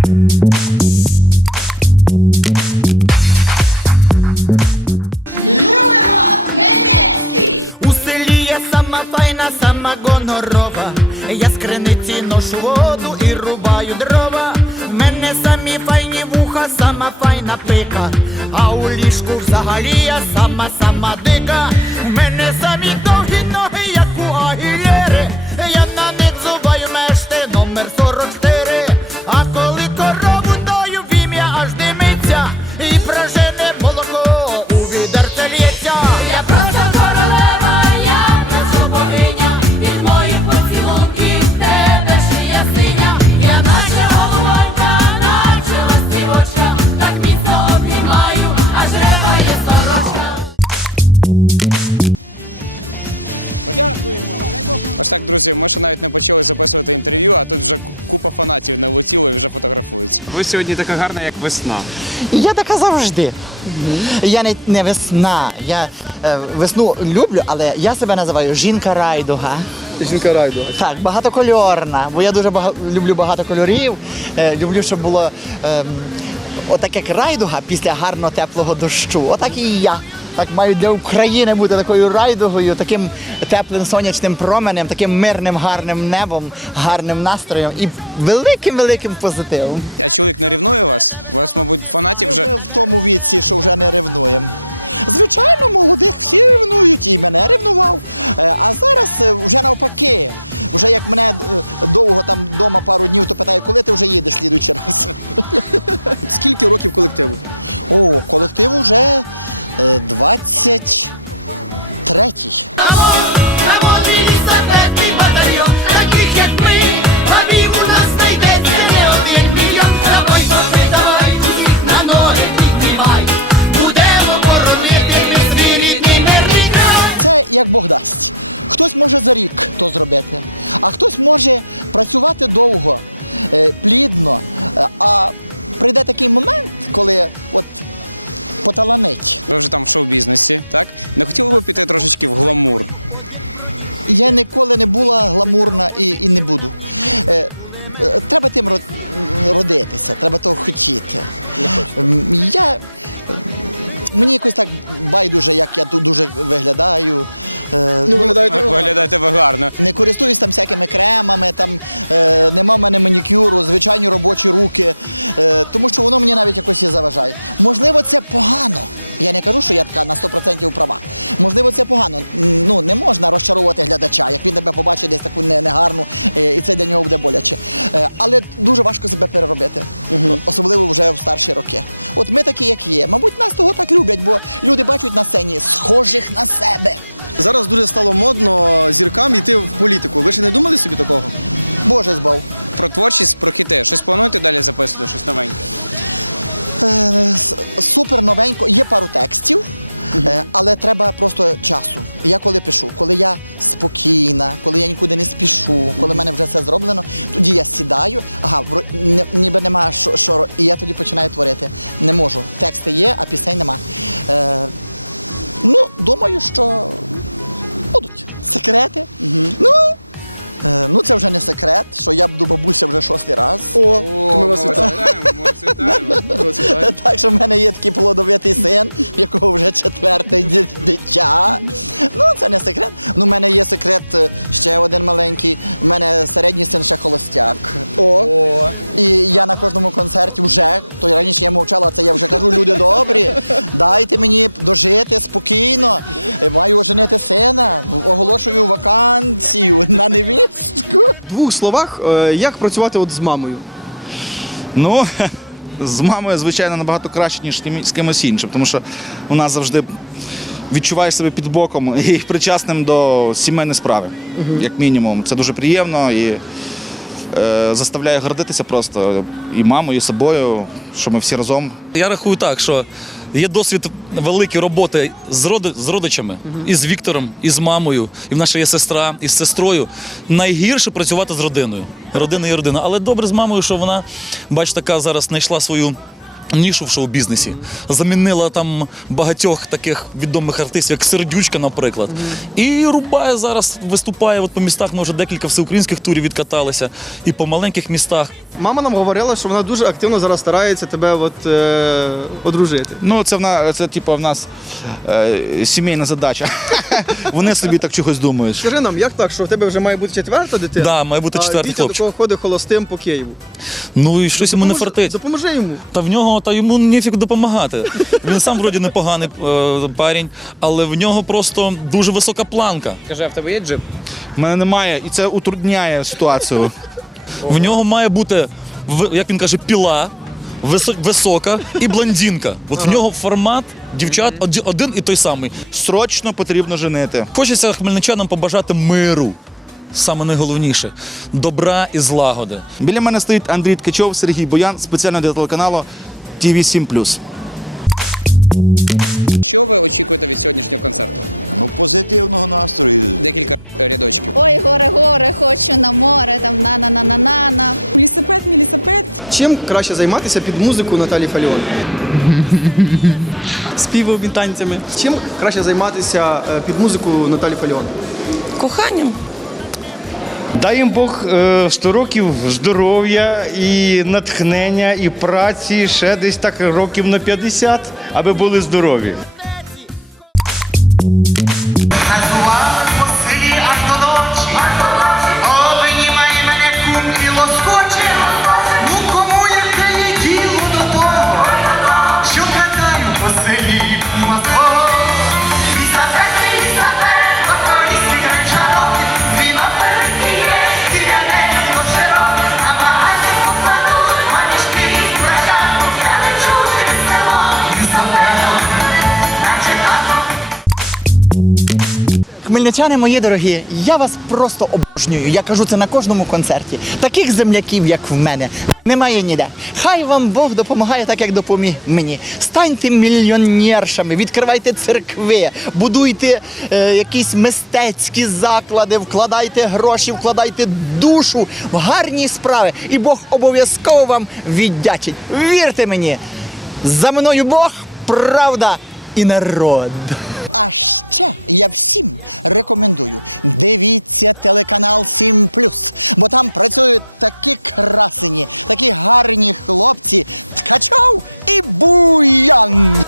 У селі є сама файна, сама гонорова. Я з криниці ношу воду і рубаю дрова. Мене самі файні вуха, сама файна пика. А у ліжку взагалі я сама сама дика. Мене самі довгі ноги, як у агілєри. Я на них зубаю мешти номер 44. А коли Ось так, друзі, ми ще навіть не почали записувати інтерв'ю, а тут вже купа фанатів налетіло і вже фотографуються. Ви сьогодні така гарна, як весна. Я така завжди. Я не, не весна. Я е, весну люблю, але я себе називаю жінка райдуга. Жінка райду. Так, багатокольорна, бо я дуже бага- люблю багато кольорів. Е, люблю, щоб було ем, отак як райдуга після гарно теплого дощу. Отак і я. Так маю для України бути такою райдугою, таким теплим сонячним променем, таким мирним, гарним небом, гарним настроєм і великим-великим позитивом. А чоловік не рівнує вас? У вас, мабуть, фанатів Ми вже. вже в тому віці, що вже не ревнуємо. Звичайно, молодих всі ревнують, і мене ревнував. Е, А зараз е, вже навпаки. Вже як мене е, довго там вдома пару днів, то питаю, коли ти вже їдеш слідуючий раз. Скільки років колективу? О, колективу вже 23-й. Мамо, лісапетний батальйон, таких як ми, бабів у нас знайдеться не один мільйон. Давай, баби, давай, усіх на ноги піднімай, будемо боронити свій рідний мирний край. Це як Бог дасть. Хтось може за рік то зробити, а хтось може працювати довго, е, плідно. Е, А прийде такий момент, коли от поталанить. Ви вже там в шоу-бізнесі, так? Не хотіли би піти трошечки в гламур? Я ніколи не була гламурна і, і не буду. Е, е, треба тим родитися, треба того хотіти. М, Я, мені якось так байдуже, як я тут дуже виглядаю. Е, Ну, виглядаєте Ви Виглядаєте ви гарно. Не користуюсь там всякими кремами, там е, нема в мене манікюру, звичайні робочі руки, е, тому що воно мені навіть якось і заважає. Можливо, це погано. Я не кажу, що я така на 100% права. Можливо, це погано. Ну не можна розчаровувати глядача, як він тебе побачить десь таку негарну, і це для нього буде боляче. Але дуже важко себе переробити, особливо вже в старші роки. От ми такі, як є. Мабуть, нас того так люблять, бо люди бачать на сцені схожих на себе. Зараз дуже стало модно зіркам йти в політику. Ви ще не думали собі такого? Боже збав. Про творчість, про хіти. Щось плануєте далі записувати, щось новеньке? Е, Супер новенько, є пару текстів, е, але треба просто часу. Я коли пишу, коли я спокійна, коли я нікуди не спішу, коли в мене вже все зроблено, тоді я сідаю, ага, вро- ніби нема що, що і я тоді починаю творити. Не можу. Тексти є, а пісень нема. Е, ну, думаю, що будуть секрети. Ну, е, ну, це вже не секрет, що я буду бабуся вже шостий раз. О, то ми вас вітаємо. Так що в мене є такий плодовитий син, в якого вже четверте ді- дитя. Ну, це не секрет. Ну, в мене є секрет е, ще один маленький. У мене середній син ще холостяк. О, І я на кожному концерті вже, то й раніше я мовчала, а це я вже кажу, люди добрі, дайте мені дожити спокійно. Е, Маю оженити сина, оголошую вакансію на невістку. В двох словах, е, як працювати от з мамою? Ну, з мамою, звичайно, набагато краще, ніж з кимось іншим, тому що вона завжди відчуваєш себе під боком і причасним до сімейної справи, як мінімум. Це дуже приємно і е, заставляє гордитися просто і мамою, і собою, що ми всі разом Я рахую так, що є досвід великої роботи з, роди, з родичами, і з Віктором, і з мамою, і в наша є сестра, і з сестрою. Найгірше працювати з родиною. Родина є родина. Але добре з мамою, що вона, бач, така зараз знайшла свою нішу в шоу-бізнесі. Замінила там багатьох таких відомих артистів, як Сердючка, наприклад. І рубає зараз, виступає от по містах. Ми вже декілька всеукраїнських турів відкаталися, і по маленьких містах. Мама нам говорила, що вона дуже активно зараз старається тебе от, е, одружити. Ну, це в нас, це типу в нас е, сімейна задача. Вони собі так чогось думають. Скажи нам, як так, що в тебе вже має бути четверта дитина? Да, має бути а четвертий Вітя хлопчик. такого ходить холостим по Києву. Ну і щось йому не Допоможи- фартить. Допоможи йому. Та в нього та йому ніфіг допомагати. Він сам вроді непоганий е, парень, але в нього просто дуже висока планка. Скажи, а в тебе є джип? У мене немає, і це утрудняє ситуацію. В нього має бути, в- як він каже, піла. висо- Висока і блондинка. От в нього формат дівчат оді- один і той самий. Срочно потрібно женити. Хочеться хмельничанам побажати миру. Саме найголовніше добра і злагоди. Біля мене стоїть Андрій Ткачов, Сергій Боян, спеціально для телеканалу ТВ 7 Що ви очікуєте від сьогоднішнього концерту? Ну, позитивного настрою. Декілька рядочків. Ой, горе, горе, хочу на море, там на на на на на на Мелісапед, мелісапед. Чим краще займатися під музику Наталі Фаліон? Співом танцями. Чим краще займатися е, під музику Наталі Фаліон? Коханням. Дай їм Бог е, 100 років здоров'я і натхнення, і праці ще десь так років на 50, аби були здорові. Хмельничани мої дорогі, я вас просто обожнюю. Я кажу це на кожному концерті. Таких земляків, як в мене, немає ніде. Хай вам Бог допомагає, так як допоміг мені. Станьте мільйонершами, відкривайте церкви, будуйте е, якісь мистецькі заклади, вкладайте гроші, вкладайте душу в гарні справи. І Бог обов'язково вам віддячить. Вірте мені, за мною Бог, правда і народ. А ще я всім рекомендую дивіться телеканал 7 бо там працюють такі красені, такі гарні хлопці Ткачов і Буян.